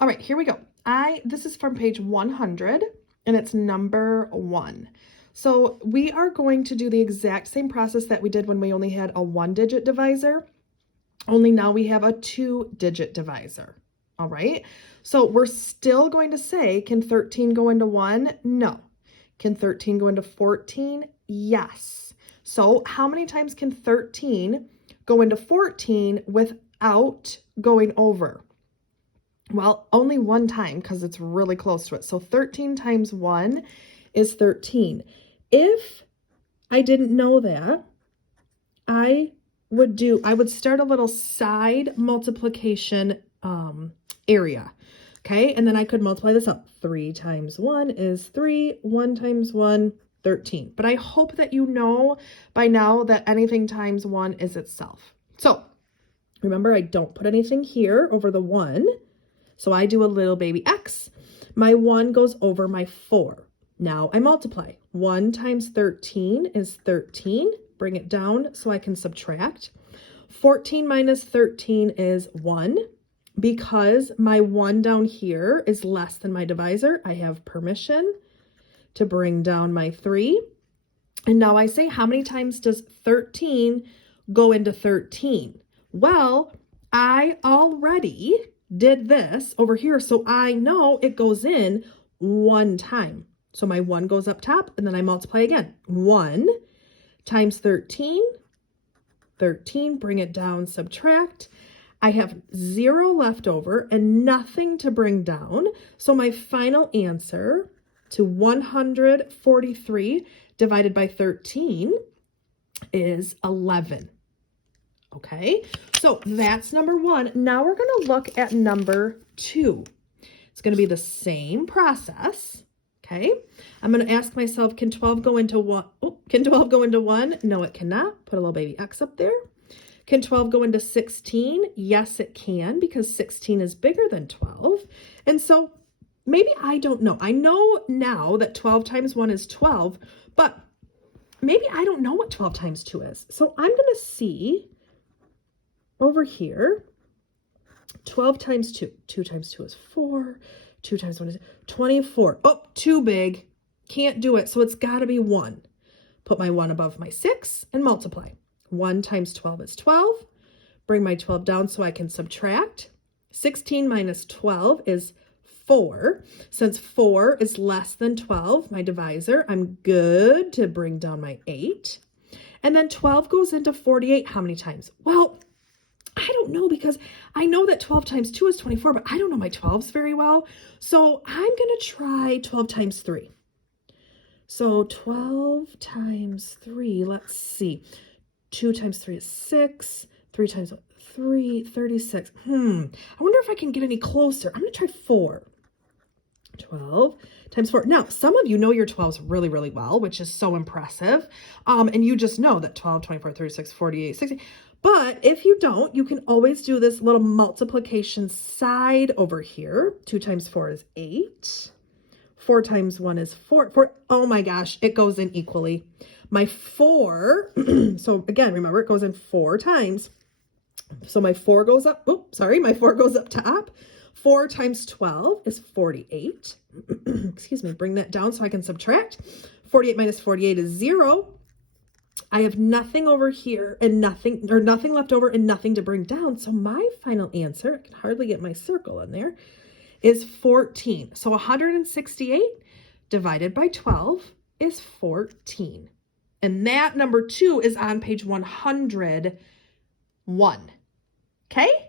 All right, here we go. This is from page 100 and it's number 1. So we are going to do the exact same process that we did when we only had a 1-digit divisor, only now we have a 2-digit divisor. All right, so we're still going to say, can 13 go into 1? No. Can 13 go into 14? Yes. So how many times can 13 go into 14 without going over? Well, only one time because it's really close to it. So 13 times 1 is 13. If I didn't know that, I would start a little side multiplication area. Okay, and then I could multiply this up. 3 times 1 is 3. 1 times 1, 13. But I hope that you know by now that anything times 1 is itself. So remember, I don't put anything here over the 1. So I do a little baby x. My 1 goes over my 4. Now I multiply. 1 times 13 is 13. Bring it down so I can subtract. 14 minus 13 is 1. Because my 1 down here is less than my divisor, I have permission to bring down my 3. And now I say, how many times does 13 go into 13? Well, I already did this over here, so I know it goes in 1 time. So my 1 goes up top, and then I multiply again. 1 times 13, 13, bring it down, subtract. I have 0 left over and nothing to bring down. So my final answer to 143 divided by 13 is 11. Okay, so that's number 1. Now we're going to look at number 2. It's going to be the same process. Okay, I'm going to ask myself, can 12 go into 1? Oh, can 12 go into 1? No, it cannot. Put a little baby x up there. Can 12 go into 16? Yes, it can, because 16 is bigger than 12. And so maybe I don't know. I know now that 12 times 1 is 12, but maybe I don't know what 12 times 2 is. So I'm going to see over here, 12 times 2. 2 times 2 is 4. 2 times 1 is 24. Oh, too big. Can't do it. So it's got to be 1. Put my 1 above my 6 and multiply. 1 times 12 is 12. Bring my 12 down so I can subtract. 16 minus 12 is 4. Since 4 is less than 12, my divisor, I'm good to bring down my 8. And then 12 goes into 48 how many times? Well, I don't know, because I know that 12 times 2 is 24, but I don't know my 12s very well. So I'm going to try 12 times 3. So 12 times 3, let's see. 2 times 3 is 6. 3 times 3, 36. I wonder if I can get any closer. I'm going to try 4. 12 times 4. Now, some of you know your 12s really, really well, which is so impressive. And you just know that 12, 24, 36, 48, 60. But if you don't, you can always do this little multiplication side over here. 2 times 4 is 8. 4 times 1 is 4. Oh my gosh, it goes in equally. My 4, so again, remember, it goes in 4 times. So my 4 goes up, my 4 goes up top. 4 times 12 is 48. Excuse me, bring that down so I can subtract. 48 minus 48 is 0. I have nothing over here and nothing left over and nothing to bring down. So my final answer, I can hardly get my circle in there, is 14. So 168 divided by 12 is 14. And that number 2 is on page 101. Okay?